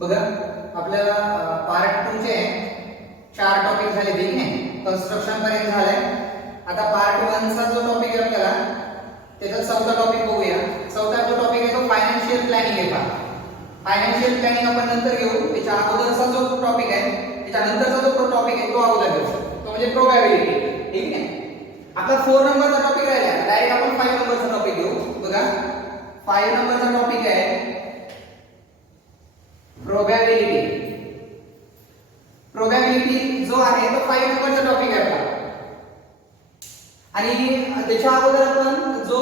बघा आपल्याला पार्ट 2 चे 4 टॉपिक झाले ठीक आहे. कन्स्ट्रक्शन पर्यंत झालंय. आता पार्ट 1 चा जो टॉपिक आहे आपल्याला त्याचा चौथा टॉपिक बघूया. चौथा जो टॉपिक आहे तो फायनान्शियल प्लॅनिंग आहे. फायनान्शियल प्लॅनिंग आपण नंतर घेऊ. त्याच्या अगोदरचा जो टॉपिक आहे त्याच्यानंतरचा जो टॉपिक आहे तो अगोदर घेऊ. तो म्हणजे प्रोबॅबिलिटी ठीक आहे. आपला 4 नंबरचा टॉपिक राहिला. डायरेक्ट आपण 5 नंबरचा टॉपिक घेऊ. बघा 5 नंबरचा टॉपिक आहे प्रोबॅबिलिटी. प्रोबॅबिलिटी जो आहे तो 5 नंबरचा टॉपिक आहे आपला. आणि त्याच्या अगोदर आपण जो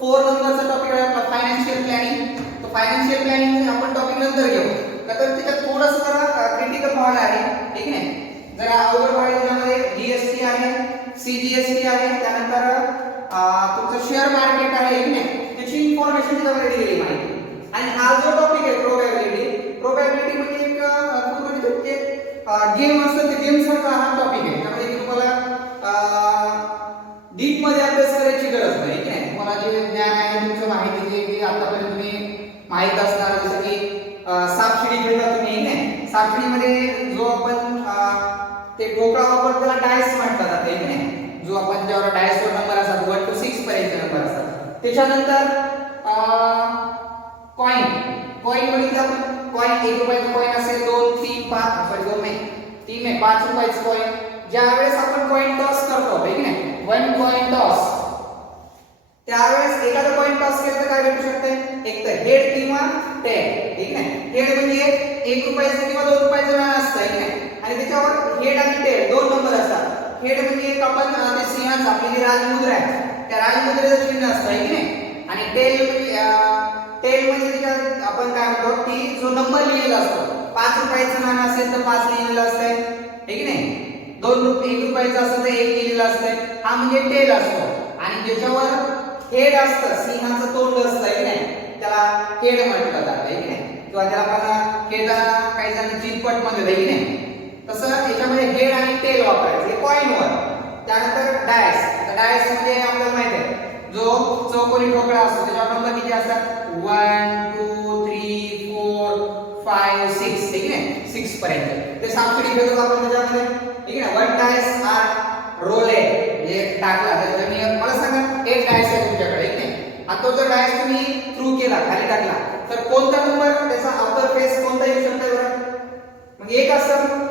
4 नंबरचा टॉपिक आहे आपला फायनान्शियल प्लॅनिंग. तो फायनान्शियल प्लॅनिंग आपण टॉपिक नंतर घेऊ. तर त्याच्यात थोडंसं जरा क्रिटिकल भाग आहे ठीक आहे. जरा अवघड भाग आहे. त्यामध्ये जीएसटी आहे, सीजीएसटी आहे, त्यानंतर तुमचं शेअर मार्केट आहे ठीक आहे. त्याची इन्फॉर्मेशन त्यामध्ये दिलेली आहे. आणि हा जो टॉपिक आहे प्रोबॅबिलिटी म्हणजे एक गेम असतं. ते गेम सारखा हा टॉपिक आहे. त्यामध्ये तुम्हाला डीप मध्ये अभ्यास करायची गरज नाही ठीक आहे. तुम्हाला जे ज्ञान आहे तुमचं माहिती जे आतापर्यंत तुम्ही माहित असणार जसं की सापशिडी खेळता तुम्ही ठीक आहे. सापशिडीमध्ये जो आपण ते ठोकळा वापरतो त्याला डायस म्हटलं जातं ठीक आहे. जो आपण ज्यावर डायसवर नंबर असतात 1 to 6 पर्यंत नंबर असतात. त्याच्यानंतर कॉइन म्हणजे आपण कॉइन 1 रुपयाचा कॉइन असेल 2 3 5 सॉरी 2 नाही 3 नाही 5 रुपयाचा कॉइन ज्यावेळेस आपण कॉइन टॉस करतो ठीक आहे. 1 कॉइन टॉस त्यावेळेस एखादा कॉइन टॉस केलं तर काय भेटू शकते. एक तर हेड किंवा टेल ठीक आहे. हेड म्हणजे 1 रुपयाचं किंवा 2 रुपयाचं नाणं असतं ठीक आहे. आणि त्याच्यावर हेड आणि टेल दोन नंबर असतात. हेड म्हणजे एक आपण ते सिंहाचा आपली जी राजमुद्रा आहे त्या राजमुद्रेचं चिन्ह असतं ठीक आहे. आणि टेल म्हणजे आपण काय म्हणतो की जो नंबर लिहिलेला असतो. 5 रुपयाचं नाणं असेल तर 5 लिहिलेलं असतंय ठीक नाही. 1 रुपयाचं असेल तर 1 लिहिलेलं असतंय. हा म्हणजे टेल असतो. आणि ज्याच्यावर हेड असतं सिंहाचं तोंड असतं ठीक नाही त्याला हेड म्हटलं जातं ठीक नाही. किंवा त्याला आपण हेडला काही जण चिनपट म्हणतात ठीक नाही. तसं याच्यामध्ये हेड आणि टेल वापरायचं कॉइनवर. त्यानंतर डायस. आता डायस म्हणजे आपल्याला माहिती आहे जो चौकोनी ठोकळा असतो त्याच्यावर नंबर किती असतात 1 2 3 4 5 6 ठीक आहे 6 पर्यंत. ते सापशिडी खेळतो आपण त्याच्यामध्ये ठीक आहे. 1 डायस आर रोलेट हे टाकला तर तुम्ही मला सांगा एक डायस आहे तुमच्याकडे ठीक आहे. आणि तो जर डायस तुम्ही थ्रू केला खाली टाकला तर कोणता नंबर त्याचा आउटर फेस कोणता येऊ शकतो बरं. मग एक असतं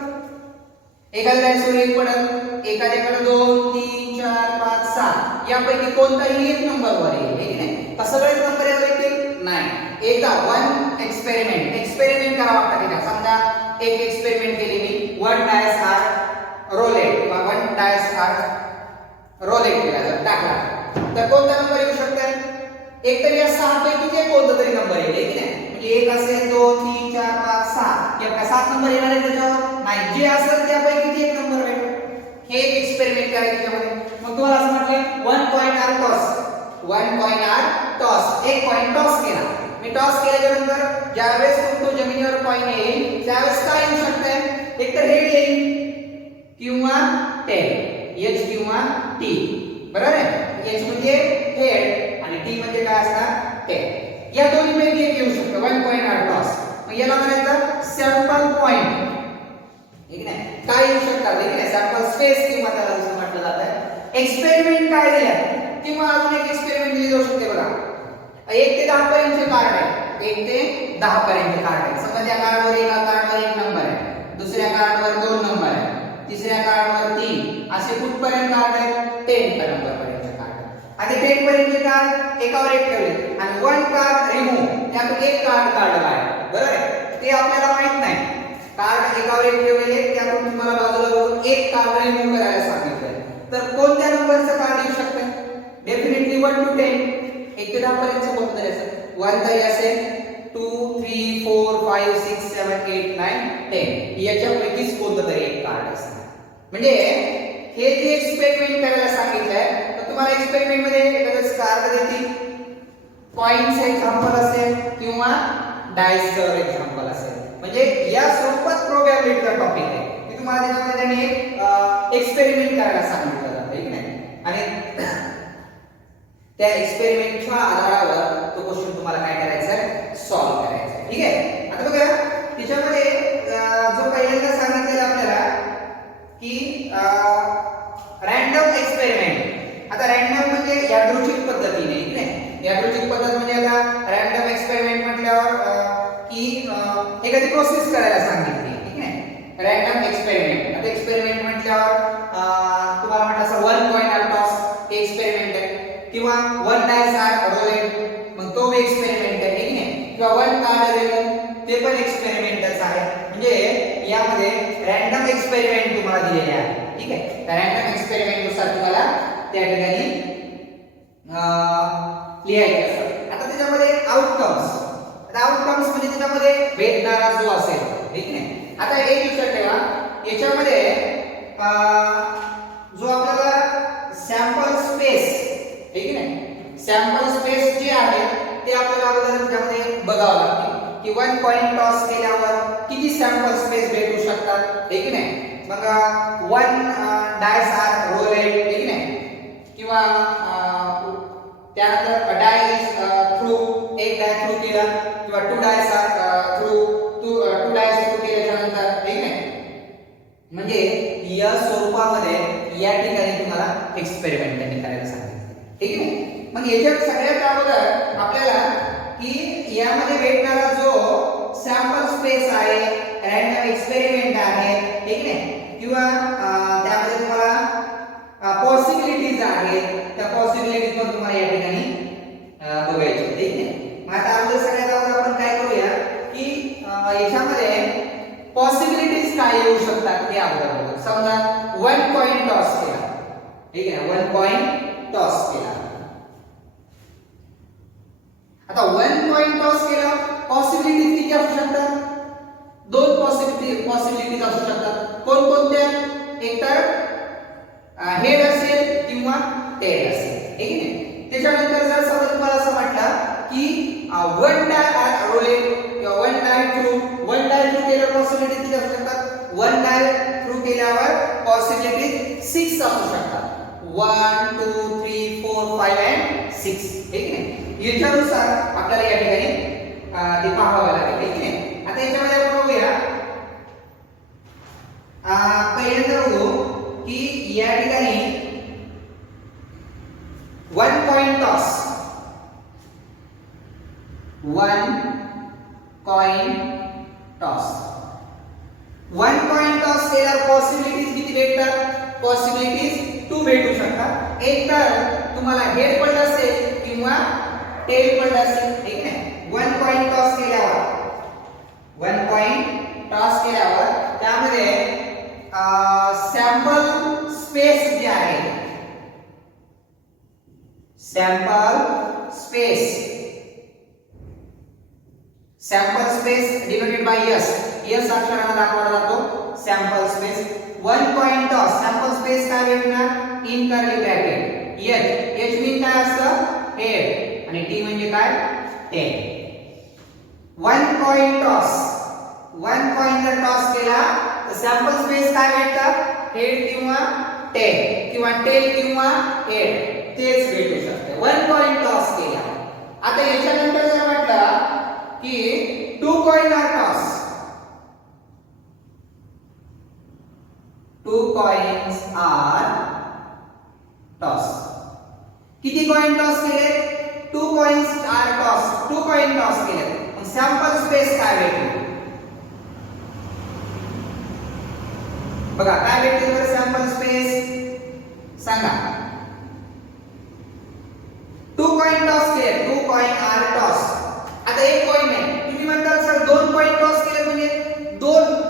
एखाद्या डायसवर 1 पडेल एखाद्याकडे 2 3 4 5 6 यापैकी कोणताही एक नंबर वर येईल ठीक आहे. का सगळेच नंबर यावर येतील नाही. एकदा 1 एक्सपेरिमेंट करावा लागतं तिथे. समजा एक एक्सपेरिमेंट केली मी 1 डायस आर रोलेट किंवा 1 डायस आर रोलेट केला जर टाकला तर कोणता नंबर येऊ शकतो. एक तरी या 6 पैकी जे कोणता तरी नंबर येईल ठीक आहे. म्हणजे एक असेल 2 3 4 5 6 या 7 नंबर येणार आहे त्याच्यावर नाही. जे असेल त्यापैकी एक नंबर भेटेल. हे एक एक्सपेरिमेंट करायचं त्यामध्ये. मग तुम्हाला असं म्हटलं 1 coin are toss 1 coin are toss एक कॉइन टॉस केला. मी टॉस केल्यानंतर ज्यावेळेस तो जमिनीवर कॉइन येईल त्यावेळेस काय येऊ शकते. एक तर हेड येईल किंवा टेल एच किंवा टी बरोबर आहे. एच म्हणजे हेड आणि टी म्हणजे काय असणार टेल. या दोन्ही पैकी एक येऊ शकतो 1 कॉइन आर टॉस. मग याला म्हणायचं सॅम्पल पॉइंट ठीक नाही. काय येऊ शकतात ठीक आहे. सॅम्पल स्पेस किंवा त्याला जसं म्हटलं जातं एक्सपेरिमेंट काय दिलं किंवा अजून एक एक्सपेरिमेंट दिली जाऊ शकते बघा. 1 ते 10 पर्यंतचे कार्ड आहे 1 ते 10 पर्यंतचे कार्ड आहे. समजा त्या कार्डवर एका कार्डवर 1 नंबर आहे दुसऱ्या कार्डवर 2 नंबर आहे तिसऱ्या कार्डवर 3 असे कुठपर्यंत कार्ड आहेत 10 नंबर पर्यंतचे कार्ड. आणि 10 पर्यंतचे कार्ड एकावर एक ठेवले आणि 1 कार्ड रिमूव्ह त्यातून एक कार्ड काढलं आहे बरोबर आहे. ते आपल्याला माहित नाही. कार्ड एकावर एक ठेवलेले त्यातून तुम्हाला बाजूला बघून एक कार्ड रिमूव्ह करायला सांगितलंय तर कोणत्या नंबरचं कार्ड येऊ शकतं. डेफिनेटली 1 to 10 1 ते 10 पर्यंतचं कोणतं तरी असेल 1 तरी असेल 2 3 4 5 6 7 8 9 10 याच्यापैकीच कोणतं तरी एक कार्ड असेल. म्हणजे हे जे एक्सपेरिमेंट करायला सांगितलंय तर तुम्हाला एक्सपेरिमेंट मध्ये एखादं कार्ड देतील कॉइनचं एक्झाम्पल असेल किंवा डायसचं एक्झाम्पल असेल. म्हणजे या स्वरूपात प्रोबॅबिलिटीचा टॉपिक आहे की तुम्हाला त्याच्यामध्ये त्यांनी एक एक्सपेरिमेंट करायला सांगितलं जातं ठीक नाही. आणि त्या एक्सपेरिमेंटच्या आधारावर तो क्वेश्चन तुम्हाला काय करायचा आहे सॉल्व्ह करायचा आहे ठीक आहे. आता बघा त्याच्यामध्ये जो पहिल्यांदा सांगितलेला आपल्याला की रँडम एक्सपेरिमेंट. आता रँडम म्हणजे यादृच्छिक पद्धतीने, ठीक आहे. यादृच्छिक पद्धत म्हणजे आता रँडम एक्सपेरिमेंट म्हटल्यावर की एखादी प्रोसेस करायला सांगितली, ठीक आहे. Random experiment. आता एक्सपेरिमेंट म्हटल्यावर तुम्हाला म्हटलं असं 1 कॉइन आर टॉस एक्सपेरिमेंट आहे, किंवा 1 डायस आर रोलेड मग तो भी एक्सपेरिमेंट आहे, ठीक आहे. किंवा 1 कार्ड रिमूव्ह ते पण एक्सपेरिमेंटच आहे. म्हणजे यामध्ये रँडम एक्सपेरिमेंट तुम्हाला दिलेले आहे, ठीक आहे. रँडम एक्सपेरिमेंट नुसार तुम्हाला त्या ठिकाणी लिहायचे असतात. आता त्याच्यामध्ये आउटकम्स. आता आउटकम्स म्हणजे त्याच्यामध्ये भेटणारा जो असेल, ठीक आहे. आता एक लक्षात ठेवा, याच्यामध्ये जो आपल्याला सॅम्पल स्पेस, ठीक आहे, सॅम्पल स्पेस जे आहे ते आपल्याला अगोदर त्यामध्ये बघावं लागते की 1 कॉइन टॉस केल्यावर किती सॅम्पल स्पेस भेटू शकतात, ठीक आहे. मग 1 डायस आर रोलेड, ठीक आहे, किंवा त्यानंतर डाय इज थ्रू, एक डाय थ्रू केला, किंवा 2 dice are throw, 2 dice throw केल्यानंतर, ठीक आहे. म्हणजे या स्वरूपामध्ये या ठिकाणी तुम्हाला एक्सपेरिमेंट त्यांनी करायला सांगितलं, ठीक आहे. मग याच्यात सगळ्यात अगोदर आपल्याला की यामध्ये भेटणारा जो सॅम्पल स्पेस आहे, रँडम एक्सपेरिमेंट आहे, ठीक आहे, किंवा त्यामध्ये तुम्हाला पॉसिबिलिटीज आहेत, त्या पॉसिबिलिटीज पण तुम्हाला या ठिकाणी बघायचे, ठीक आहे. मग आता अगोदर सगळ्यात अगोदर आपण काय करूया की याच्यामध्ये पॉसिबिलिटीज काय येऊ शकतात ते अगोदर बघू. समजा 1 कॉइन टॉस केला, ठीक आहे, 1 कॉइन टॉस केला. आता 1 कॉइन टॉस केला, पॉसिबिलिटीज किती असू शकतात? 2 पॉसिबिलिटीज असू शकतात. कोणकोणत्या? एकतर हेड असेल किंवा टेल असेल, ठीक आहे. त्याच्यानंतर जर समजा तुम्हाला असं म्हटलं की 1 डाय आर रोलेड किंवा 1 डाय थ्रू, 1 डाय थ्रू केल्यावर पॉसिबिलिटीज किती असू शकतात? 1 डाय थ्रू केल्यावर पॉसिबिलिटीज 6 असू शकतात. 1 2 3 4 5 and 6, ठीक आहे. याच्यानुसार आपल्याला या ठिकाणी ते पाहावं लागेल, ठीक आहे. आता याच्यामध्ये आपण बघूया, पहिल्यांदा बघू की या ठिकाणी 1 coin toss, 1 coin toss, 1 coin toss केल्यावर पॉसिबिलिटीज किती भेटतात? पॉसिबिलिटीज 2 भेटू शकतात. एक तर तुम्हाला हेड पडलं असेल किंवा टेल पडलं असेल, ठीक आहे. 1 कॉइन टॉस केल्यावर, 1 कॉइन टॉस केल्यावर त्यामध्ये सॅम्पल स्पेस जे आहे, sample space, sample space divided by S, S अक्षराने दाखवला जातो sample space. 1 coin toss, sample space काय भेटणार? In curly bracket H, H mean काय असतं? हेड, आणि टी म्हणजे काय? टेल. 1 कॉइन टॉस, 1 कॉइन जर टॉस केला तर सॅम्पल स्पेस काय भेटतात? हेड किंवा टेल, किंवा टेल किंवा हेड, तेच भेटू शकते 1 कॉइन टॉस केला. आता याच्यानंतर जर म्हटलं की 2 coin are toss, 2 coins are toss. किती कॉइन टॉस केले? 2 coins are toss, 2 coin toss केले. मग सॅम्पल स्पेस काय भेटेल? बघा काय भेटेल बरं सॅम्पल स्पेस सांगा. 2 कॉइन टॉस केले, 2 कॉइन आर टॉस. आता एक कॉइन आहे, तुम्ही म्हणताल सर 2 कॉइन टॉस केले म्हणजे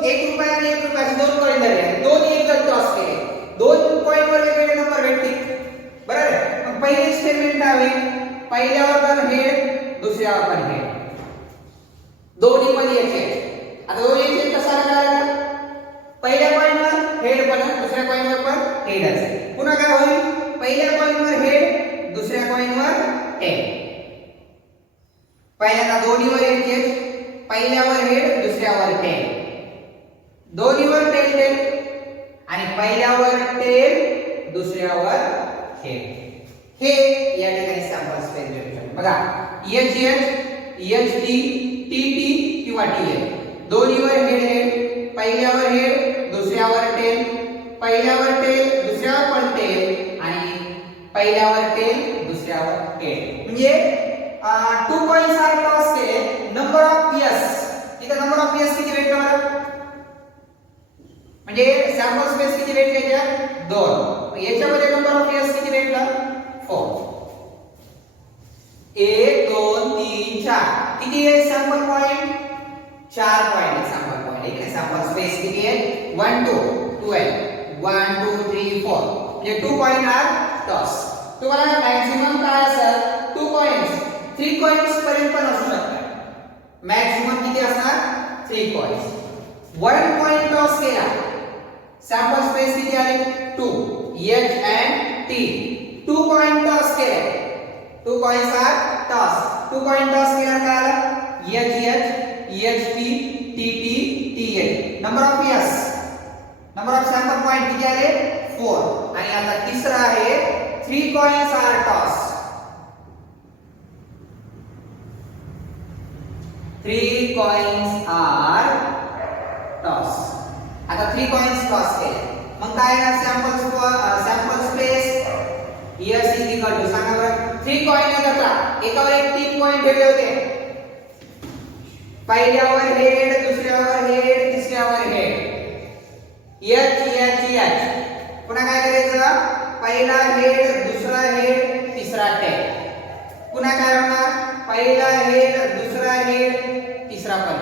1 रुपया आणि 1 रुपयाचे 2 कॉइन झाले, दोन्ही एकच टॉस केले, 2 कॉइन वर वेगवेगळे नंबर भेटतील, बरोबर आहे. मग पहिले एक्सपेरिमेंट काय होईल? पहिल्यावर पण हेड, दुसऱ्यावर पण हेड, दोन्ही पण एक. आता दोन्ही एक कसा करायचा? पहिल्या कॉइनवर हेड पण, दुसऱ्या कॉइनवर पण हेड असेल. पुन्हा काय होईल? पहिल्या कॉइनवर हेड, दुसऱ्या कॉइनवर टेल. पहिल्यांदा दोन्हीवर एक, पहिल्यावर हेड, दुसऱ्यावर टेल, दोन्हीवर टेल टेल, आणि पहिल्यावर टेल, दुसऱ्यावर हेड. हे या ठिकाणी सॅम्पल स्पेस भेटू शकतो. बघा H H, H T, T T किंवा टी एल, दोन्हीवर हेड हेड, पहिल्यावर हेड दुसऱ्यावर टेल, पहिल्यावर टेल दुसऱ्यावर पण टेल आणि पहिल्यावर टेल दुसऱ्यावर टेल. म्हणजे 2 कॉइन्स आर टॉस केले. नंबर ऑफ पीएस, इथे नंबर ऑफ पीएस किती भेटलं मला? म्हणजे सॅम्पल स्पेस किती भेटले त्याच्यात? 2. याच्यामध्ये नंबर ऑफ पीएस किती भेटलं? 4. 1 2 3 4. किती आहे सॅम्पल पॉइंट? 4 पॉइंट आहे सॅम्पल पॉइंट. ठीक आहे. सॅम्पल स्पेस किती आहे? 1 2 2 आहे. 1 2 3 4. म्हणजे 2 पॉइंट आर टॉस. तुम्हाला मॅक्सिमम काय असेल? 2 कॉइन्स. 3 कॉइन्स पर्यंत पण असू शकतात. मॅक्सिमम किती असणार? 3 कॉइन्स. 1 कॉइन टॉस केला. सॅम्पल स्पेस किती आले? 2. H and T. 2 coin toss केले. 2 coins are toss. 2 coin toss केला काय आलं? H T T T H. Number of PS, number of sample point किती आले? 4. आणि आता तिसरा आहे 3 coins are toss. 3 coins are toss. आता 3 कॉइन्स टॉस केले. मग काय आहे? Sample space S is equal to, सांगा बरं. 3 कॉइन आहेत. आता एकावर एक 3 कॉइन ठेवले होते. पहिल्यावर हेड दुसऱ्यावर हेड तिसऱ्यावर हेड. H. पुन्हा काय करायचं? पहिला हेड दुसरा हेड तिसरा टेल. पुन्हा काय होणार? पहिला हेड दुसरा हेड तिसरा पण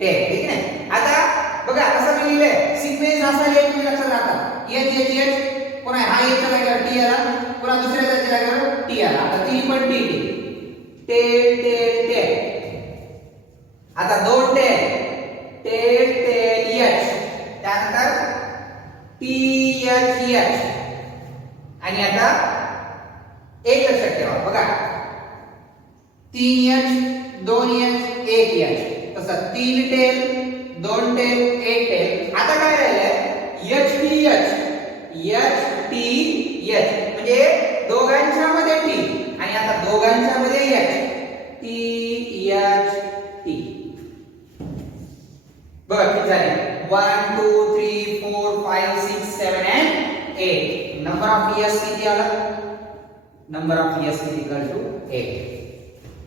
टेल. ठीक आहे. आता बघा कसं मी लिहिलंय. सिक्वेन्स असा लिहिलं तुम्ही लक्षात राखा. H. पुन्हा हा H च्या जागेवर T आला, पुन्हा दुसऱ्या जागेवर T आला. आता ती पण T टेल टेल टेल. आता 2 टेल टेल टेल H. त्यानंतर H. आणि आता एक लक्षात ठेवा बघा. 3H 2H 1H. तसं 3 टेल 2 टेल 1 टेल. आता काय राहिलंय? HTH. म्हणजे दोघांच्या मध्ये T आणि आता दोघांच्या मध्ये H. THT. बघा किती झाले? 1 2 3 4 5 6 7 and 8. नंबर ऑफ पीएस किती आला? नंबर ऑफ पीएस किती इक्वल टू 8.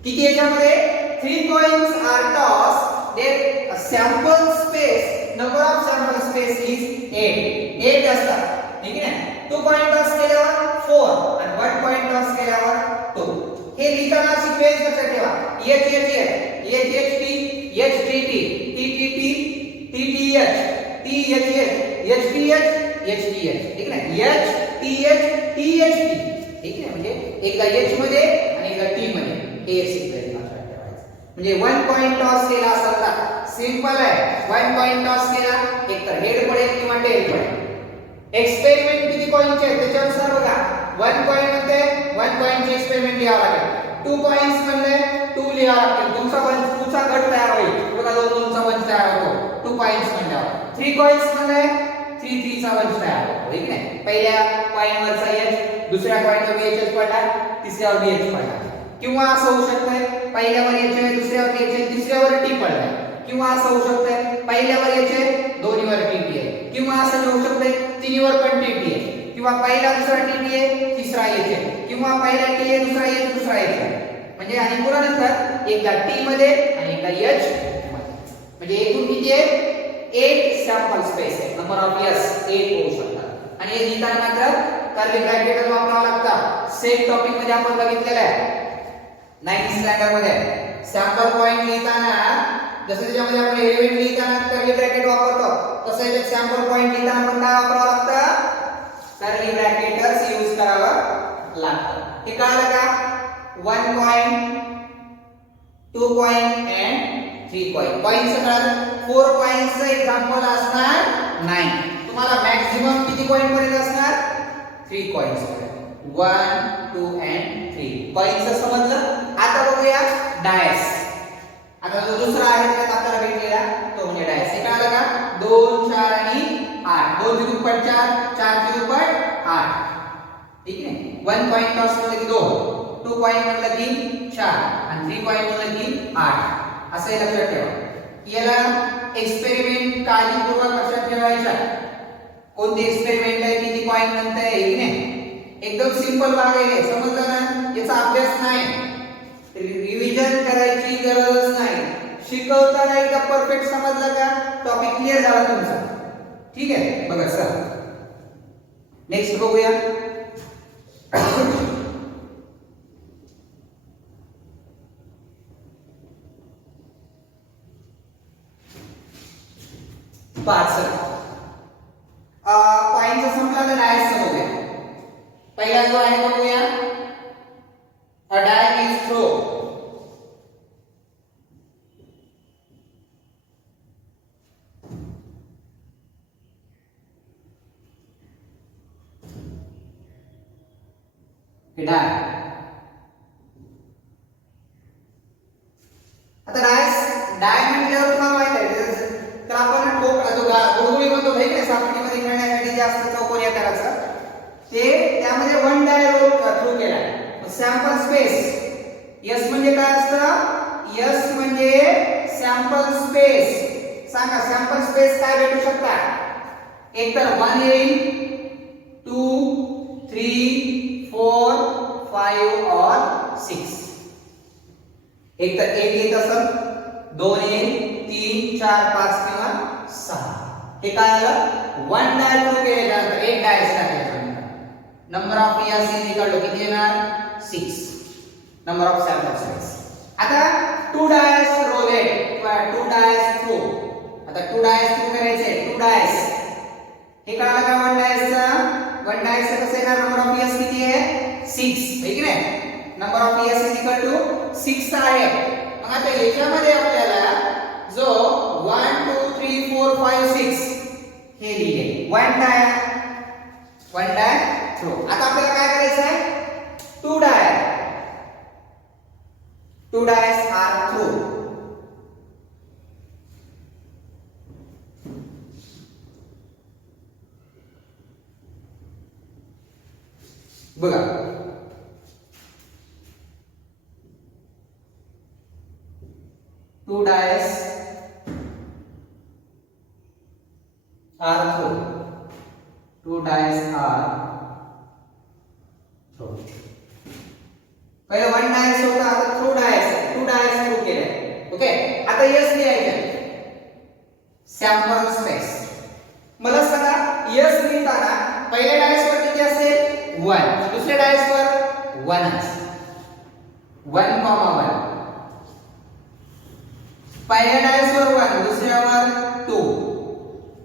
किती याच्यामध्ये? 3 coins are toss. Then sample space, number of sample space is 8 असतात. ठीक आहे. 2 कॉइन टॉस केल्यावर 4 आणि 1 कॉइन टॉस केल्यावर 2. हे लिहिताना सिक्वेन्स लक्षात ठेवा. HHT HTT TTT TTH THH HTH. ठीक आहे. HTH THT. ठीक आहे. म्हणजे एकदा H मध्ये आणि एकदा T मध्ये हे सिक्वेन्स लक्षात ठेवायचं. म्हणजे 1 कॉइन टॉस केला असेल तर सिंपल आहे. 1 कॉइन टॉस केला, एक तर हेड पडेल किंवा टेल पडेल. एक्सपेरिमेंट किती कॉइनचे आहेत त्याच्यानुसार बघा. 1 कॉइन मध्ये 1 कॉइनचे एक्सपेरिमेंट लिहावं लागेल. 2 कॉइन्स मध्ये 2 लिहावं लागेल. तुमचा गट तयार होईल. बघा 2 चा वंश तयार होतो 2 कॉइन्स मध्ये. 3 कॉइन्स मध्ये 3 चा वंश तयार होतो. ठीक आहे. पहिल्या कॉइन वरचा H, दुसऱ्या कॉइनवर BH पडला, तिसऱ्यावर BH पडला. किंवा असं होऊ शकतंय पहिल्यावर H आहे, दुसऱ्यावर H आहे, तिसऱ्यावर T पडलाय. किंवा असं होऊ शकतंय पहिल्यावर H आहे, दोन्हीवर TT आहे. किंवा असं होऊ शकतंय तिन्हीवर पण TT आहे. किंवा पहिला दुसरा TT आहे, तिसरा H आहे. किंवा पहिला T आहे, दुसरा H, दुसरा H आहे. म्हणजे आणि पुन्हा नंतर एकदा T मध्ये आणि एकदा H मध्ये. म्हणजे एकूण किती आहे? 8 सॅम्पल स्पेस आहे. नंबर ऑफ S 8 होऊ शकतात. आणि हे लिहिताना मात्र कर्ली ब्रॅकेट वापरावं लागतं. सेम टॉपिक मध्ये आपण बघितलेलं आहे 9th स्टँडर्ड मध्ये. सॅम्पल पॉइंट लिहिताना जसं त्याच्यामध्ये आपण एलिमेंट लिहिताना कर्ली ब्रॅकेट वापरतो, तसं इथे सॅम्पल पॉइंट लिहिताना पण काय वापरावं लागतं? कर्ली ब्रॅकेटच यूज करावं लागतं. हे कळलं का? 1 कॉइन 2 कॉइन and 3 कॉइन. कॉइनचं कळलं. 4 कॉइनचं एक्झाम्पल असणार 9. तुम्हाला मॅक्सिमम किती कॉइन पर्यंत असणार? 3 कॉइन्स पर्यंत. 1 2 and 3 कॉइनचं समजलं. आता बघूया डायस. आता जो दुसरा आहे त्यात आपल्याला भेटलेला तो म्हणजे डायस. हे कळलं का? 2 4 आणि 8. 2 ची दुप्पट 4, 4 ची दुप्पट 8. ठीक आहे. 1 कॉइन टॉस मध्ये की 2, 2 कॉइन म्हणलं की 4 आणि 3 कॉइन म्हणलं की 8. असं हे लक्षात ठेवा. याला एक्सपेरिमेंट काळजीपूर्वक लक्षात ठेवायचा. कोणती एक्सपेरिमेंट आहे, किती कॉइन म्हणताय की नाही, एकदम सिंपल भाग आहे, समजलं ना. याचा अभ्यास नाही, रिव्हिजन करायची गरज नाही. शिकवताना एकदा परफेक्ट समजलं का टॉपिक क्लिअर झाला तुमचा. ठीक आहे, बघा सर नेक्स्ट बघूया. पाच कॉइनचा संपला तर डायसचा बघूया. पहिला जो आहे बघूया, अ डाय इज थ्रो. डाय. आता डाय म्हटल्यावर तुम्हाला माहित आहे तर आपण गुळगुळी म्हणतो भाई की सापडीमध्ये खेळण्यासाठी जे असतं चौकोनी आकाराचं, ते त्यामध्ये वन डाय रोल थ्रू केला. सॅम्पल स्पेस, एस म्हणजे काय असतं, एस म्हणजे सॅम्पल स्पेस. सांगा सॅम्पल स्पेस काय भेटू शकता, एक तर 1 येईल, 2 3 4 5 और 6. एक तर 1 येत असेल, 2 येईल, 3 4 5 किंवा 6. हे काय आलं, वन डाय थ्रू केल्यानंतर एक डाय टाकल्यानंतर number of years is equal to किती येणार, 6. Number of sample space. आता 2 डायस रोलेट किंवा 2 डायस थ्रू. आता 2 डायस थ्रू करायचे, 2 डायस हे कळालं का. 1 डायसचा 1 डायसचा कसं येणार, नंबर ऑफ इयर्स किती आहे, 6 आहे की नाही. Number of years is equal to 6 आहे. मग आता याच्यामध्ये आपल्याला जो 1 2 3 4 5 6 हे लिहिले, वन डाय थ्रो. आता आपल्याला काय करायचं आहे, 2 डायस आर थ्रू. बघा two dice are thrown. 2 dice are thrown. पहिले 1 dice होता, आता 2 dice थ्रू केले. ओके, आता यस लिहायचं, सॅम्पल स्पेस. मला सांगा यस लिहिताना पहिल्या डायस वर किती असेल, 1. दुसऱ्या डायस वर 1 असेल, 1,1. पहिल्या डायस वर 1, दुसऱ्यावर 2.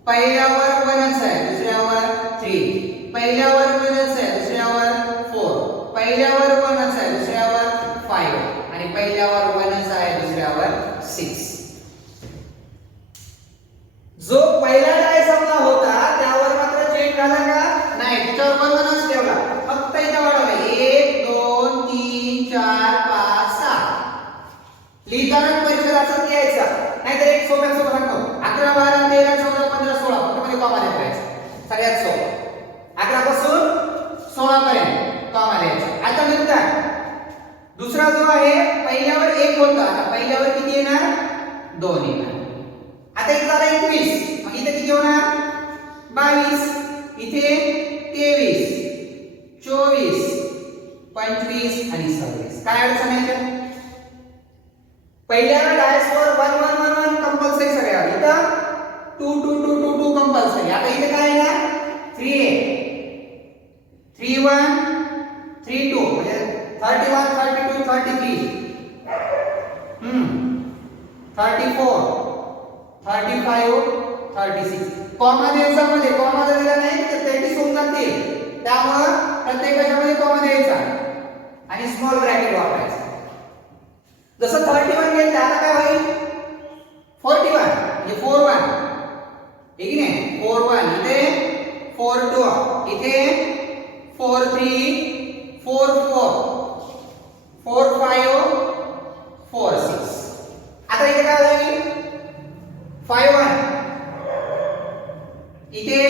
पहिल्यावर 1च आहे, दुसऱ्यावर 3. पहिल्यावर 1च आहे, दुसऱ्यावर 4. पहिल्यावर 1च आहे, दुसऱ्यावर 5 आणि पहिल्यावर 1च आहे, दुसऱ्यावर 6. जो पहिला डायस आपला होता त्यावर मात्र चेंज झाला का नाही, त्याच्यावर 1च ठेवला, फक्त इथे वाढवलं 1 2 3 4 5 6. लिहिताना परिचय असंच लिहायचा, नाहीतर एक सोप्या सांगतो, 11 12 13 14 15 16 फक्त कॉमा लिहायचा. सगळ्यात सोपं 11 पासून 16 पर्यंत कॉमा लिहायचा. आता नंतर दुसरा जो आहे, पहिल्यावर 1 होता, आता पहिल्यावर किती येणार, 2 येणार. आता इथे झाला 21, मग इथे किती होणार, 22. इथे 23 24 25 आणि 26. काय अडचण आहे, पहिल्या डायस वर 1 1 1 1 कंपल्सरी सगळ्या, इथं 2 2 2 2 2 कंपल्सरी. आता इथे काय आहे, 3 3 1 3 2 म्हणजे 31 32 33 34 35 36. कॉमा द्यायचा, मध्ये कॉमा दिला नाही तर 33 होऊन जातील, त्यामुळे प्रत्येकाच्या कॉमा द्यायचा आणि स्मॉल ब्रॅकेट वापरायचा. जसं 31 घेतलं, आता काय होईल, 41 म्हणजे 41 ठीक आहे नाही, 41 इथे 42 इथे 43 44 45 46. आता इथे काय होईल, 51 इथे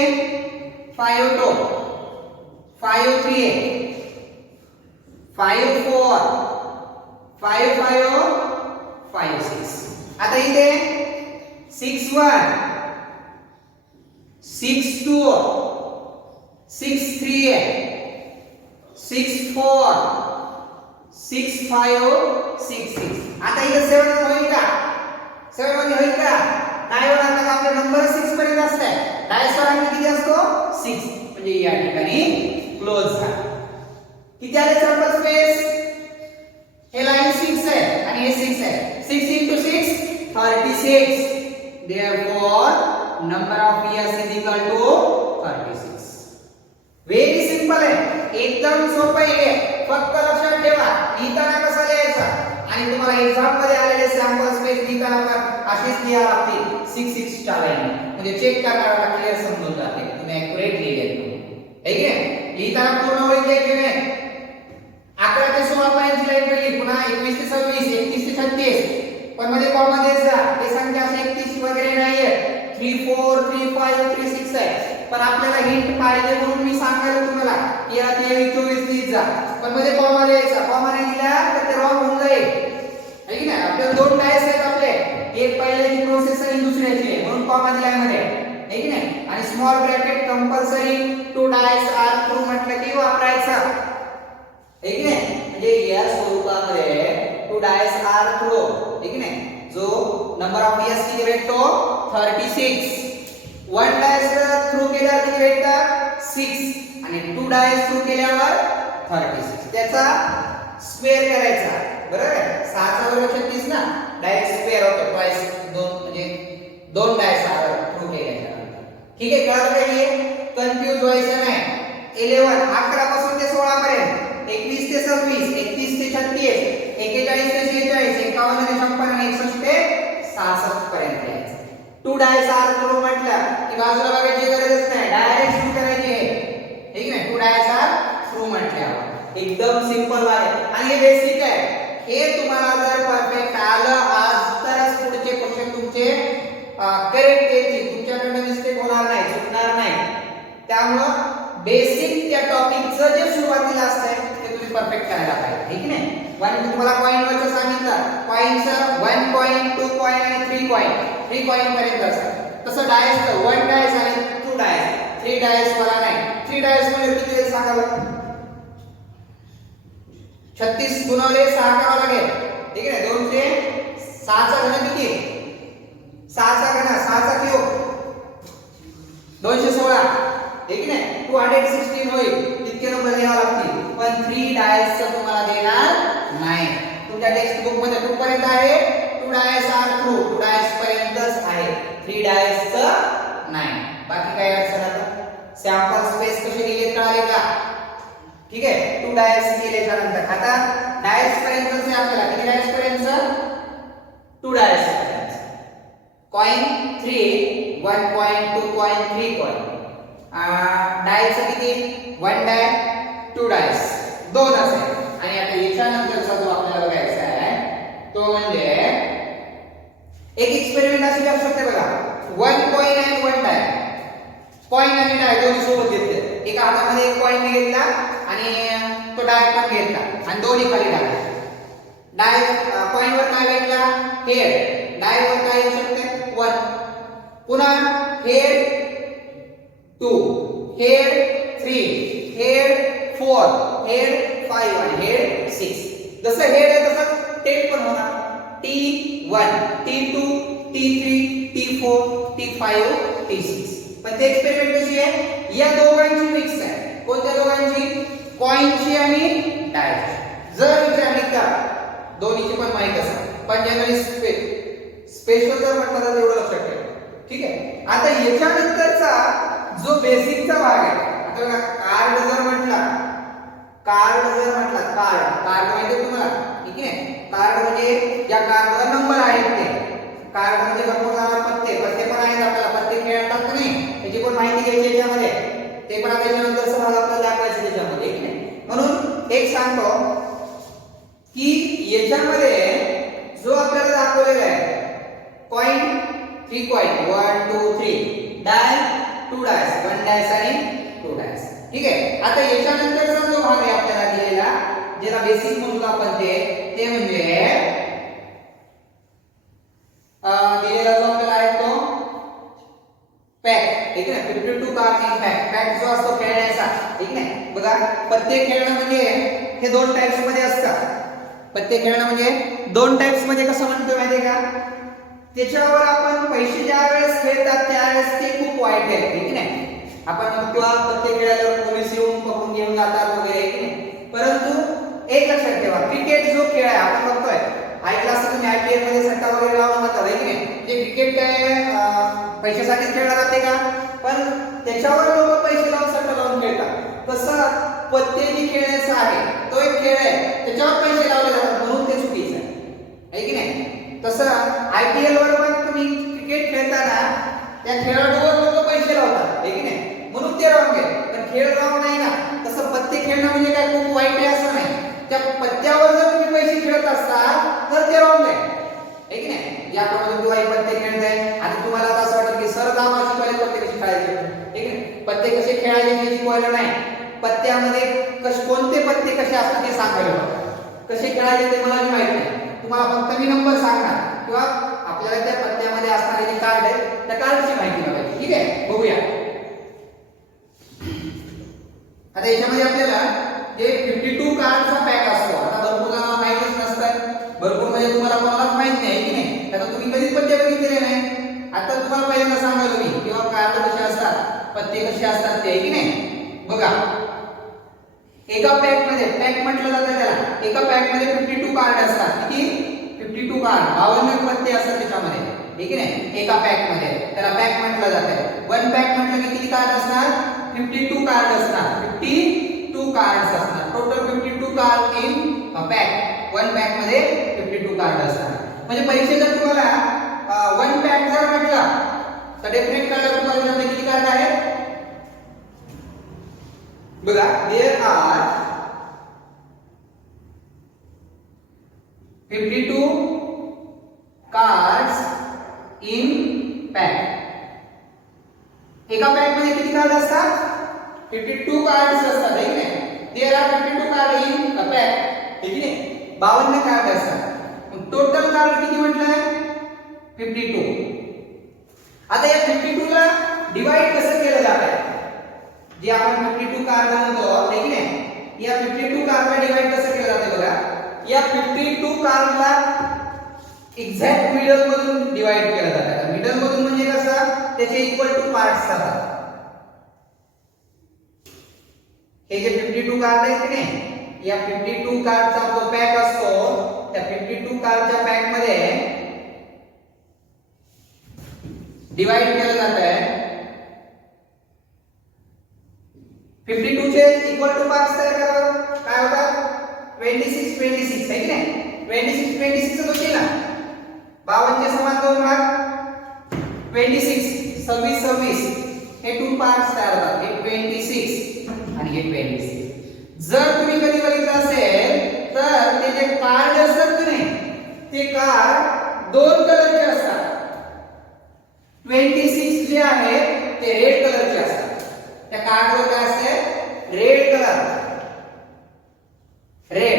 52 53 54 55 56. आता इथे 6 1 6 2 6 3 6 4 6 5 6 6. आता इथे 7 होईल का? 7 मध्ये होईल का? नाही होणार, आता आपला नंबर 6 पर्यंत असते. डायस वर किती असतो? 6. म्हणजे या ठिकाणी क्लोज झाला. किती आले सॅम्पल स्पेस? हे लाईन 6 आहे आणि हे 6 आहे. 6 into 6 36. Therefore number of years is equal to 36. Very simple आहे, एकदम सोपं आहे. फक्त लक्षात ठेवा लिहिताना कसं लिहायचं, आणि तुम्हाला एक्झाम मध्ये आलेले सॅम्पल स्पेस लिहिताना पण असेच लिहावे लागतील 6 6 च्या लाईन. म्हणजे चेक करणारा क्लिअर समजून जाते तुम्ही ऍक्युरेट लिहिले ठीक आहे. लिहिताना पूर्ण ओळी द्यायची नाही. 11 ते 16 पर्यंतची लाईन पहिली, पुन्हा 21 ते 26, 31 ते 36, पण मध्ये कॉमा द्यायचा. हे संख्या अशी 31 वगैरे नाहीये. 3 4 3 5 3 6 आहे. पण आपल्याला हिंट पाहिजे म्हणून मी सांगायला तुम्हाला की या 23 24 लिहित जा, पण मध्ये कॉमा द्यायचा. कॉमा नाही दिला तर ते रॉंग होऊन जाईल है की नाही. आपल्याला दोन डायस आहेत आपले, एक पहिल्याची प्रोसेस आणि दुसऱ्याची आहे म्हणून कॉमा दिलाय मध्ये है की नाही. आणि small bracket compulsory two dice are throw म्हटलं की वापरायचा है की नाही. म्हणजे या स्वरूपामध्ये टू डायस आर थ्रू है की नाही. जो नंबर ऑफ इयर्स किती भेटतो? 36. वन डायस थ्रू केल्यावर किती भेटतात? 6. आणि टू डायस थ्रू केल्यावर 36. त्याचा स्क्वेअर करायचा, बरोबर आहे. 6 चा वर्ग 36 ना, डायरेक्ट स्क्वेअर होतो. ट्वाइस दोन म्हणजे दोन डायस थ्रू केल्याच्या. ठीक आहे, कळलं का? हे कन्फ्यूज व्हायचं नाही. 11 11 पासून ते 16 पर्यंत, 21 ते 26, 31 ते 36, 41 ते 46, 51 ते 56 आणि 61 ते 66 पर्यंत यायचं. टू डायस आर थ्रू म्हटलं की बाजूला बघायची गरजच नाही, डायरेक्ट सुरू करायची आहे ठीक आहे. टू डायस आर थ्रू म्हटल्यावर एकदम सिंपल आहे आणि हे बेसिक आहे. हे तुम्हाला जर परफेक्ट आलं आज तरच पुढचे क्वेश्चन तुमचे करेक्ट येतील. तुमच्याकडून मिस्टेक होणार नाही, चुकणार नाही. त्यामुळं बेसिक त्या टॉपिकचं जे सुरुवातीला असतंय ते तुम्ही परफेक्ट करायला पाहिजे ठीक नाही. आणि तुम्हाला कॉइन वरचं सांगितलं, कॉइनचं 1 कॉइन 2 कॉइन आणि 3 कॉइन, 3 कॉइन पर्यंत असतं. तसं डायसचं 1 डायस आणि 2 डायस, 3 डायस वाला नाही. 3 डायस मध्ये किती येईल सांगा बरं? 36 गुणवले 6 करावं लागेल ठीक आहे. 2 ते 6 चा घन किती? 6 चा घन, 6 चा क्यूब 216 ठीक नाही. 216 होईल. इतके नंबर लिहावे लागतील. पण 3 डायसचं तुम्हाला देणार नाही. तुमच्या टेक्स्ट बुक मध्ये 2 पर्यंत आहे. 2 डायस आर थ्रू, 2 डायस पर्यंतच आहे, 3 डायसचं नाही. बाकी काय अडचण? आता सॅम्पल स्पेस कसे लिहिले कळाले का? ठीक आहे. 2 डायस केल्याच्या नंतर आता डायस पर्यंतच आहे आपल्याला. किती डायस पर्यंत? 2 डायस पर्यंत. Coin 3, 1 coin 2 coin 3 coin. डायसचं किती? 1 डाय 2 डायस 2 असेल. आणि आता याच्यानंतरचा जो आपल्याला बघायचा आहे तो म्हणजे एक एक्सपेरिमेंट अशी करू शकते बघा. 1 कॉइन आणि 1 डाय, कॉइन आणि डाय दोन्ही सोबत घेतले. एका हातामध्ये एक कॉइन घेतला आणि तो डाय पण घेतला आणि दोन्ही खाली टाकले. डाय कॉइन वर काय भेटला? हेड. डाय वर काय येऊ शकते? 1. पुन्हा हेड 2, हेड 3, हेड 4, हेड 5 आणि हेड 6. जसं हेड आहे तसं टेल पण होणार. T1, T2, T3, T4, T5, T6. पण ते एक्सपेरिमेंट कशी आहे? या दोघांची मिक्स आहे. कोणत्या दोघांची? कॉइनची आणि डायची. जर विचारली का दोन्हीची पण माहिती असेल, पण जनरली स्पेशल जर म्हटलं तर एवढं लक्षात ठेवा ठीक आहे. आता याच्यानंतरचा जो बेसिकचा भाग आहे, आता बघा कार्ड जर म्हटला, कार्ड माहिती तुम्हाला ठीक आहे. कार्ड म्हणजे ज्या कार्डवर नंबर आहेत ते. कार्ड म्हणजे भरपूर सारा पत्ते पण आहेत आपल्याला. पत्ते खेळतात का नाही त्याची पण माहिती घ्यायची याच्यामध्ये. ते पण त्याच्यानंतर भाग आपल्याला दाखवायचे त्याच्यामध्ये ठीक आहे. म्हणून एक सांगतो की याच्यामध्ये जो आपल्याला दाखवलेला आहे कॉइन 3 कॉइन 1 2 3, डाय 2 डायस, 1 डायस आणि 2 डायस ठीक आहे. आता याच्यानंतरचा जो भाग आहे आपल्याला दिलेला, ज्याला बेसिक म्हणतो आपण ते म्हणजे दिलेला जो आपल्याला आहे तो कार्ड इन पॅक. पॅक जो असतो खेळण्याचा, ठीक आहे. बघा पत्ते खेळणं म्हणजे हे दोन टाइप्स मध्ये असतात. पत्ते खेळणं म्हणजे दोन टाइप्स मध्ये कसं म्हणतो माहितीये का, त्याच्यावर आपण पैसे ज्या वेळेस खेळतात त्यावेळेस ते खूप वाईट आहे, ठीक आहे. आपण म्हणतो पत्ते खेळल्यावर पोलीस येऊन पकडून घेऊन जातात वगैरे, ठीक आहे. परंतु एक लक्षात ठेवा, क्रिकेट जो खेळ आहे आपण बघतोय, ऐकला असं तुम्ही IPL मध्ये सट्टा वगैरे लावून म्हणतात, ठीक आहे. ते क्रिकेट काय पैशासाठी खेळला जाते का, पण त्याच्यावर लोक पैसे लावून सट्टा लावून खेळतात. तसं पत्ते जी खेळायचं आहे तो एक खेळ आहे, त्याच्यावर पैसे लावले जातात म्हणून ते चुकीचं आहे की नाही. तसं IPL वर पण तुम्ही क्रिकेट खेळताना त्या खेळाडूवर लोक पैसे लावतात, आहे की नाही, म्हणून ते रॉंग आहे. पण खेळ रॉंग नाही ना. तसं पत्ते खेळणं म्हणजे काय खूप वाईट आहे असं नाही. त्या पत्त्यावर जर तुम्ही पैसे खेळत असाल तर ते रॉंग आहे की नाही. याप्रमाणे तुम्ही पत्ते खेळताय आणि तुम्हाला असं वाटतं की सर आम्हाला शिकवायला पत्ते कसे खेळायचे, ठीक आहे. पत्ते कसे खेळायचे हे शिकवायला नाही. पत्त्यामध्ये कोणते पत्ते कसे असतात ते सांगायला, कसे खेळायचे ते मला माहित नाही. तुम्हाला फक्त मी नंबर सांगणार किंवा आपल्याला त्या पत्त्यामध्ये असणारे जे कार्ड आहे त्या कार्डची माहिती मिळाली, ठीक आहे. बघूया आता याच्यामध्ये आपल्याला जे 52 कार्डचा पॅक असतो. आता भरपूर जणांना माहितीच नसतं, भरपूर म्हणजे तुम्हाला कोणालाच माहित नाही की नाही. आता तुम्ही कधीच पत्ते बघितलेले नाही. आता तुम्हाला पहिल्यांदा सांगायला मी किंवा कार्ड कसे असतात, पत्ते कसे असतात ते, की नाही. बघा एका पॅक मध्ये, पॅक म्हटलं जातं त्याला, एका पॅक मध्ये 52 कार्ड असतात. किती? 52 कार्ड, 52 पत्ते असतात त्याच्यामध्ये, ठीक आहे नाही. एका पॅक मध्ये त्याला पॅक म्हटलं जातं. वन पॅक म्हटलं की किती कार्ड असतात? 52 कार्ड असतात. 52 कार्ड्स असतात. Total 52 card in a pack. One pack मध्ये 52 कार्ड असतात. म्हणजे पैसे जर तुम्हाला वन पॅक जर म्हटला तर डेफिनेट कार्ड तुम्हाला किती कार्ड आहेत बघा. There are 52 cards in pack. एका पॅक मध्ये किती कार्ड असतात? 52 कार्ड्स असतात, ठीक आहे. There are 52 card in a pack, ठीक आहे. 52 कार्ड असतात. टोटल कार्ड किती म्हटलंय? 52. आता या 52 ला डिवाइड कसं केलं जातंय? जे आपण 52 कार्ड म्हणतो, ठीक आहे. या 52 कार्डला डिवाइड कसं केलं जाते बघा. या 52 कार्डला एक्झॅक्ट मिडल मधून डिवाइड केलं जातं. मिडल मधून म्हणजे कसं, त्याचे इक्वल टू पार्ट्स असतात. हे जे 52 कार्ड आहेत की नाही, या 52 कार्डचा जो पॅक असतो त्या 52 कार्डच्या पॅक मध्ये डिवाइड केलं जातंय. 52 चे इक्वल टू पार्ट्स तयार करा, काय होतात? 26 26, आहे की नाही. 26 26 चं केला 52 चे समान दोन भाग 26 26 26 हे टू पार्ट्स तयार होतात. हे 26 आणि हे 26. जर तुम्ही कधी बघितलं असेल तर ते जे कार्ड असतात की नाही, ते कार्ड दोन कलरचे असतात. 26 जे आहे ते रेड कलरचे असतात. त्या कार्डवर काय असते? Red colour, red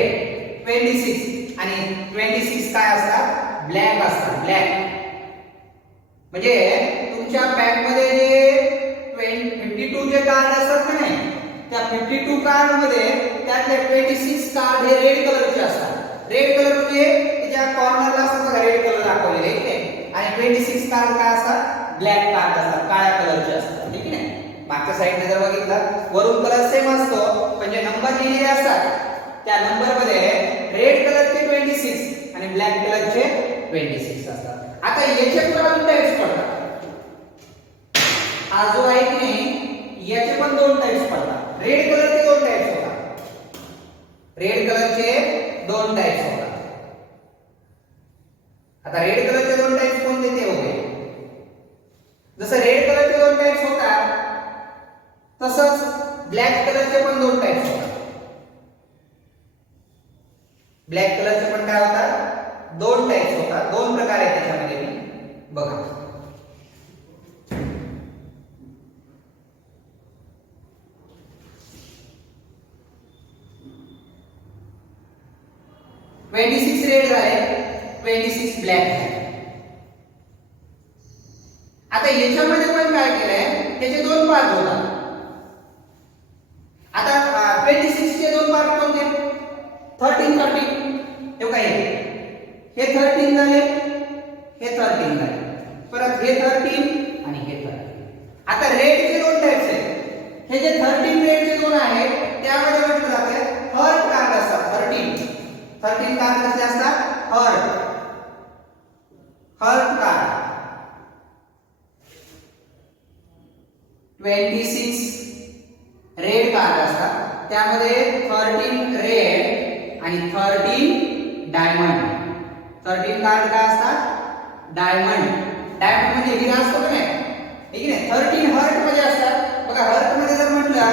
26. आणि 26 काय असतात? ब्लॅक असतात, ब्लॅक. म्हणजे तुमच्या पॅक मध्ये जे 52 जे कार्ड असतात का नाही, त्या 52 कार्ड मध्ये त्यातले 26 कार्ड हे रेड कलरचे असतात. रेड कलर म्हणजे त्याच्या कॉर्नरला असं बघा रेड कलर दाखवलेले आहे, ठीक आहे. आणि 26 कार्ड काय असतात? ब्लॅक कार्ड असतात, काळ्या कलरचे असतात, ठीक आहे. मागच्या साइडने जर बघितलं वरून कलर सेम असतो, पण जे नंबर लिहिलेले असतात त्या नंबर मध्ये रेड कलरचे 26 आणि ब्लॅक कलरचे 26 असतात. आता याचे पण दोन टाइप्स पडतात. हा जो आहे की नाही, याचे पण दोन टाइप्स पडतात. रेड कलरचे दोन टाइप्स होतात. रेड कलरचे दोन टाइप्स होतात. आता रेड कलरचे दोन टाइप्स कोणते ते होते? जसं रेड कलरचे दोन टाइप्स होतात तसंच ब्लॅक कलरचे पण दोन टाइप्स होतात. ब्लॅक कलरचे पण काय होतात? दोन टाइप्स होतात. दोन प्रकार आहेत त्याच्यामध्ये बघा. रेड झाले, 26 ब्लॅक झाले. आता याच्यामध्ये पण काय केलंय? त्याचे दोन पार्ट होतात. आता 26 चे दोन पार्ट कोणते? 13 हे काय हे 13 झाले, हे 13 झाले, परत हे 13 आणि हे 13. आता रेडचे दोन टाइप्स आहेत. हे जे 13 रेडचे दोन आहेत त्यामध्ये म्हटलं जाते हर्ट कार्ड असतात. 13 कार्ड कसे असतात? Hurt card. 26 रेड कार्ड असतात. त्यामध्ये 13 रेड आणि 13 डायमंड. 13 कार्ड काय असतात? डायमंड. डायमंड म्हणजे हिरा असतो का नाही, ठीक आहे. 13 हर्ट मध्ये असतात. बघा हर्ट मध्ये जर म्हटलं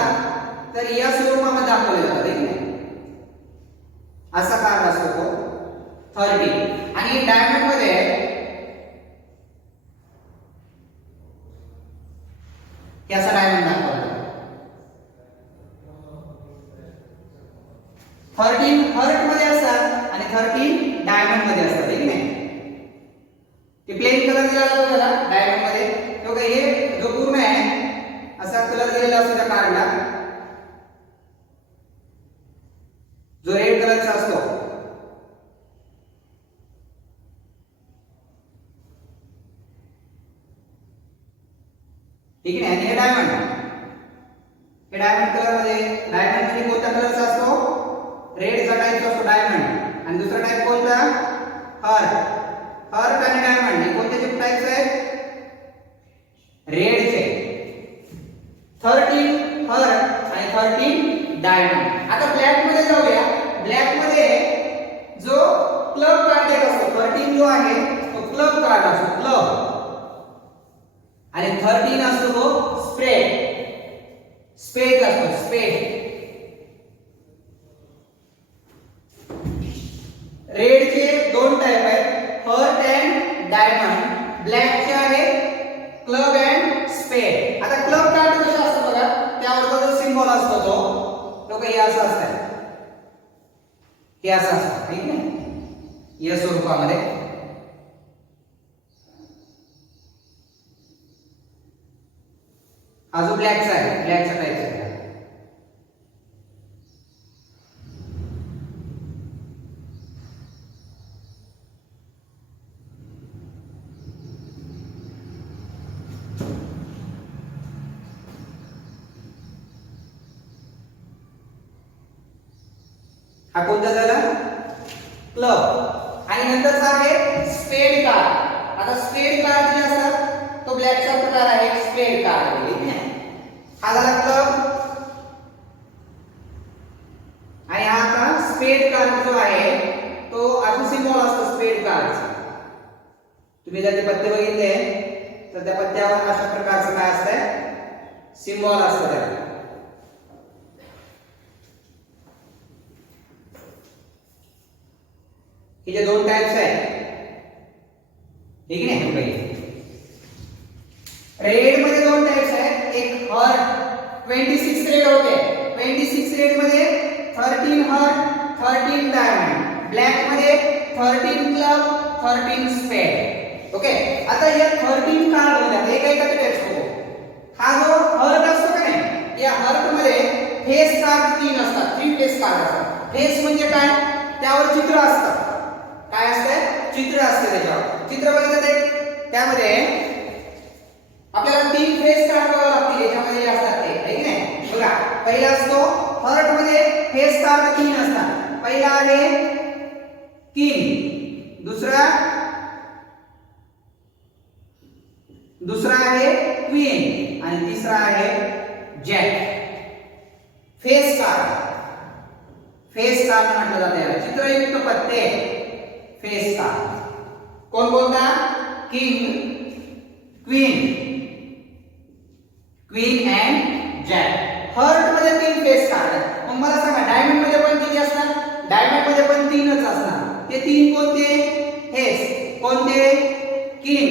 तर या स्वरूपामध्ये दाखवले जातात, ठीक आहे. असा कार्ड असतो तो 13. आणि डायमंड मध्ये याचा डायमंड दाखवला. 13 हर्ट मध्ये असतात आणि 13 डायमंड मध्ये असतात, ठीक आहे. ते प्लेन कलर दिला जातो त्याला डायमंड मध्ये. तो काय हे जो पूर्ण आहे असा कलर दिलेला असतो त्या कार्डला, जो रेड कलरचा असतो. ठीक आहे. आणि हे डायमंड कलर मध्ये, डायमंड म्हणजे कोणत्या कलरचा असतो? रेडचा टाइपचा असतो डायमंड. आणि दुसरा टाइप कोणता? हर्ट आणि डायमंड हे कोणते टाइप्स आहेत? रेडचे. 13 हर्ट आणि 13 डायमंड. आता ब्लॅक मध्ये जाऊया. ब्लॅक मध्ये जो क्लब कार्ड एक असतो, 13 जो आहे तो क्लब कार्ड असतो, क्लब. आणि 13 असतो तो स्पेड असतो, स्पेड. रेडचे दोन टाइप आहेत, हर्ट अँड डायमंड. ब्लॅकचे आहे क्लब अँड स्पेड. आता क्लब कार्ड कसं असतं बघा, त्यावर जो सिंबल असतो तो काही असा असतं, हे असं असतं, ठीक आहे, या स्वरूपामध्ये. हा जो ब्लॅकचा आहे, ब्लॅकचा टाइपचा आहे. हा कोणता झाला? क्लब. आणि नंतरचा आहे स्पेड कार्ड. आता स्पेड कार्ड जे असतात तो ब्लॅकचा प्रकार आहे, स्पेड कार्ड, ठीक आहे. हा झाला क्लब. आणि हा आता स्पेड कार्ड जो आहे तो असा सिंबल असतो स्पेड कार्डचा. तुम्ही जर ते पत्ते बघितले तर त्या पत्त्यावर अशा प्रकारचं काय असतं? सिंबल असतं त्याला. हे जे दोन टाइप्स आहेत, ठीक आहे ना. रेड मध्ये दोन टाइप्स आहेत. एक हर्ट, 26 रेड होते. 26 रेड मध्ये 13 हर्ट, 13 डायमंड. ब्लॅक मध्ये 13 क्लब, 13 स्पेड. ओके. आता या 13 कार्ड मध्ये एक एक टाइप्स होतो. हा जो हर्ट असतो का नाही, या हर्ट मध्ये फेस कार्ड 3 असतात, 3 फेस कार्ड असतात. फेस म्हणजे काय? त्यावर चित्र असतं. काय असतं? चित्र असते. त्याच्यावर चित्र बघितलं ते त्यामध्ये आपल्याला 3 फेस कार्ड बघावं लागतील. याच्यामध्ये असतात ते, ठीक आहे. बघा पहिला असतो हर्ट मध्ये फेस कार्ड 3 असतात. पहिला आहे किंग, दुसरा आहे क्वीन आणि तिसरा आहे जॅक. फेस कार्ड म्हटलं जाते याला. चित्रयुक्त पत्ते, फेस कार्ड. कोणता? King, queen and jack. Heart मध्ये 3 फेस कार्ड आहेत. मग मला सांगा डायमंड मध्ये पण किती असणार? डायमंड मध्ये पण 3च असणार. ते 3 कोणते? हेच कोणते? King,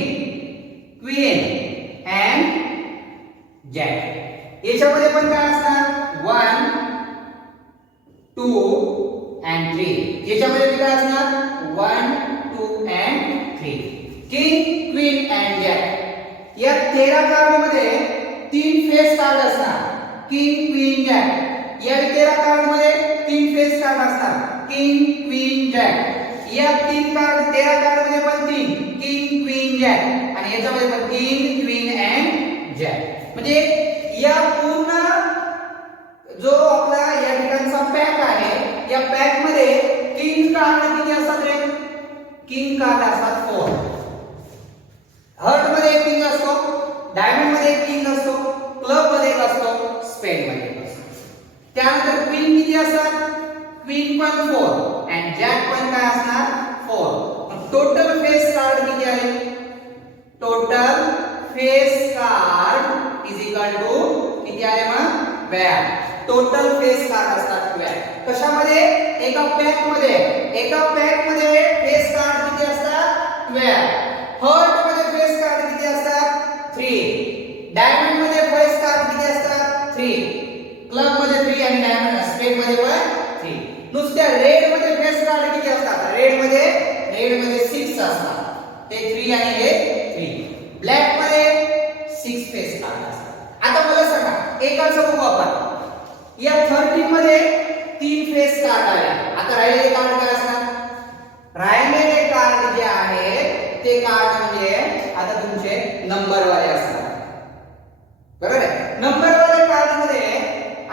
queen and jack. याच्यामध्ये पण काय असणार? 1 2 and 3. याच्यामध्ये काय असणार? 1 2 and 3. King, queen and jack. या 13 कार्ड मध्ये तीन फेस कार्ड असणार, किंग क्वीन जॅक. या 13 कार्ड मध्ये तीन फेस कार्ड असणार, किंग क्वीन जॅक. या 13 कार्ड मध्ये पण तीन, किंग क्वीन जॅक. आणि याच्यामध्ये पण किंग क्वीन अँड जॅक. म्हणजे या पूर्ण जो आपला या ठिकाणचा पॅक आहे, या पॅक मध्ये किंग कार्ड किती असतात रे? किंग कार्ड असतात 4. हर्ट मध्ये एक किंग असतो, डायमंड मध्ये एक किंग असतो, क्लब मध्ये एक असतो, स्पेड मध्ये एक असतो. त्यानंतर क्वीन किती असतात? क्वीन पण 4 अँड जॅक पण काय असणार? 4. टोटल फेस कार्ड किती आले? Total face card is equal to किती आले मग? 12. टोटल फेस कार्ड असतात 12. कशामध्ये? एका पॅक मध्ये फेस कार्ड किती असतात? 12. हर्ट मध्ये फेस कार्ड किती असतात? 3. डायमंड मध्ये फेस कार्ड किती असतात? 3. क्लब मध्ये 3 आणि डायमंड स्पेड मध्ये पण 3. नुसत्या रेड मध्ये फेस कार्ड किती असतात? रेड मध्ये 6 असतात. ते 3 आणि हे 3. ब्लॅक मध्ये 6 फेस कार्ड असतात. आता मला सांगा एकाचं बघू आपण. या 13 मध्ये 3 फेस कार्ड आले. आता राहिलेले कार्ड काय असणार? राहिलेले कार्ड जे आहे ते कार्ड म्हणजे आता तुमचे नंबर वाले असतात. बरोबर आहे? नंबर वाले कार्ड मध्ये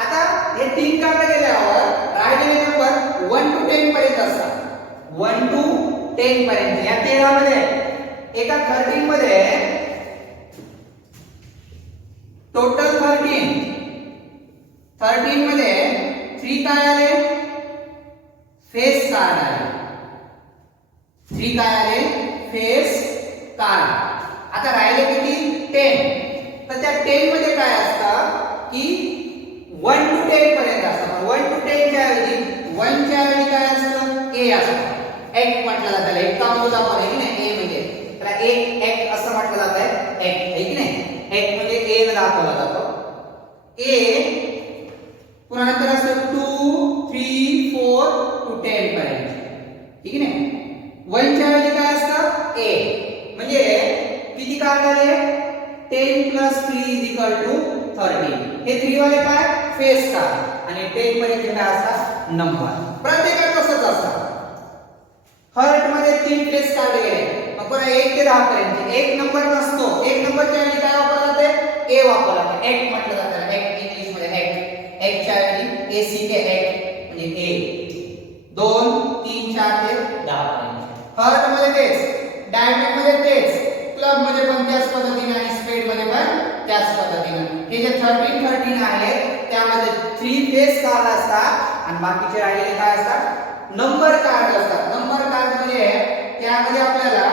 आता हे 3 कार्ड गेल्यावर राहिलेले नंबर 1 to 10 पर्यंत असतात. 1 to 10 पर्यंत. या 13 मध्ये एका 13 मध्ये टोटल 13 मध्ये 3 काय आले? फेस कार्ड आले. 3 काय आले? Face card. आता राहिले किती? 10. तर त्या 10 मध्ये काय असतं की 1 to 10 पर्यंत असतं. 1 to 10 च्या ऐवजी 1 च्या ऐवजी काय असतं? ए असतं. एक म्हटलं जातं. एक का म्हणतो आपण आहे की नाही? ए म्हणजे त्याला एक असं म्हटलं जातं. एक आहे की नाही? एक म्हणजे ए ने दाखवला जातो. ए पुन्हा नंतर असतं 2 3 4 to 10 पर्यंत. ठीक आहे ना? 1 च्या ऐवजी काय असतं? ए. म्हणजे किती कार्ड आले? 10 + 3 = 13. हे 3 वाले काय? Face card. आणि 10 पर्यंत काय असतात? नंबर. प्रत्येकात तसंच असतं. हर्ट मध्ये 3 फेस कार्ड गेले. मग पुन्हा 1 ते 10 पर्यंत एक नंबर नसतो. एक नंबरच्या ऐवजी काय वापरला जाते? ए वापरला जाते. एक म्हटलं जातं. एक इंग्लिश मध्ये एक. एक च्या ऐवजी ए सी के एक म्हणजे ए. 2 3 4 ते 10 पर्यंत. हर्ट मध्ये तेच, डायमंड मध्ये तेच, क्लब मध्ये पण त्याच पद्धतीने आणि स्पेड मध्ये पण त्याच पद्धतीने. हे जे 13 आहेत त्यामध्ये 3 फेस कार्ड असतात आणि बाकीचे राहिलेले काय असतात? नंबर कार्ड असतात. नंबर कार्ड म्हणजे त्यामध्ये आपल्याला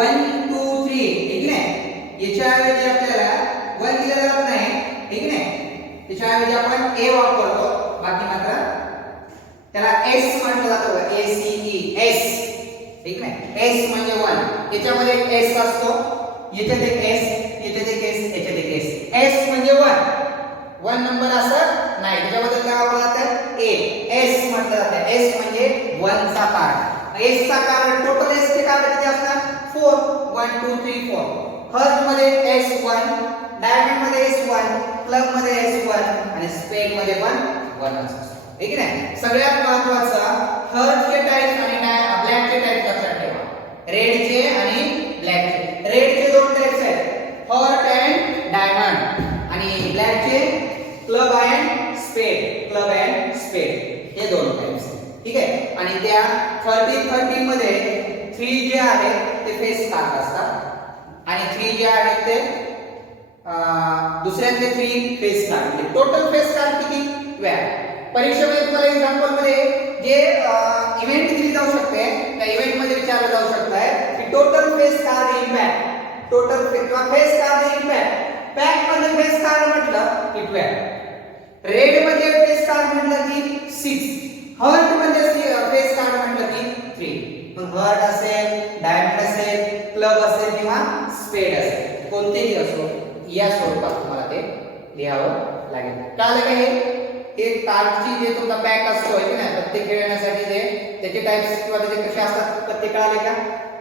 1 2 3 ठीक आहे. याच्या ऐवजी आपल्याला 1 दिला जात नाही. ठीक आहे. त्याच्या ऐवजी आपण ए वापरतो. बाकी मात्र त्याला एस म्हटलं जातं. ए सी ई एस. ठीक आहे. एस म्हणजे 1. याच्यामध्ये एक एस असतो. याच्यात एक एस, याच्यात एक एस, याच्यात एक एस. एस म्हणजे 1 नंबर असत नाही. त्याच्याबद्दल काय वापरलं जातं? ए. एस म्हटलं जातं. एस म्हणजे 1 चा कार्ड. एस चा कार्ड टोटल एस चे कार्ड किती असतात? 4. 1 2 3 4. हर्ट मध्ये S1, डायमंड मध्ये S1, क्लब मध्ये S1 आणि स्पेड मध्ये पण 1 असतो. ठीक आहे ना? सगळ्यात महत्त्वाचं हर्टचे टाइप आणि ब्लॅकचे टाइप लक्षात ठेवा. रेडचे आणि ब्लॅकचे. रेडचे 2 टाइप्स आहेत. हर्ट अँड डायमंड आणि ब्लॅकचे क्लब अँड स्पेड. क्लब अँड स्पेड हे 2 टाइप्स आहेत. ठीक आहे. आणि त्या 13 मध्ये 3 जे आहे ते फेस कार्ड असतात आणि 3 जे आहेत ते दुसऱ्यातले 3 फेस कार्ड. म्हणजे टोटल फेस कार्ड किती? 12. परीक्षेमध्ये तुम्हाला एक्झाम्पल मध्ये जे इव्हेंट दिली जाऊ शकते त्या इव्हेंट मध्ये विचारलं जाऊ शकतंय की total face card impact. Total face card impact. Pack मध्ये फेस कार्ड म्हटलं की 12. रेड मध्ये फेस कार्ड म्हटलं की 6. हर्ट मध्ये फेस कार्ड म्हटलं की 3. मग हर्ट असेल, डायमंड असेल, क्लब असेल किंवा स्पेड असेल, कोणतेही असो या स्वरूपात तुम्हाला ते लिहावं लागेल. कळलं का? हे कार्डची जे तुमचा पॅक असतो आहे की नाही, प्रत्येक खेळण्यासाठी जे त्याचे टाइप्स किंवा त्याचे कसे असतात प्रत्येक कळाले का?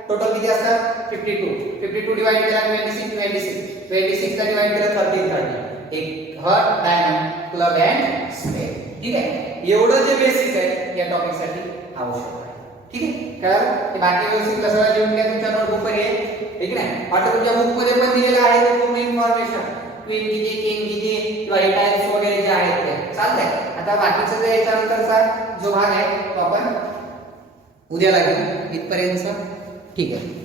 टोटल किती असतात 52 52 डिवाइड केला 26 26 ला डिवाइड केला 30 एक heart diamond club and spade. ठीक आहे, एवढं जे बेसिक आहे या टॉपिक साठी आवश्यक आहे. ठीक आहे, कारण हे बाकी व्यवस्थित कसं लिहून घ्या तुमच्या नोटबुक मध्ये. ठीक आहे, आता तुमच्या बुक मध्ये पण दिलेलं आहे ते पूर्ण इन्फॉर्मेशन क्वीन किती किंग किती किंवा टाइप्स वगैरे जे आहेत ते चालतंय. आता बाकीचं जे याच्यानंतरचा जो भाग आहे तो आपण उद्याला घेऊ. इथपर्यंत ठीक आहे.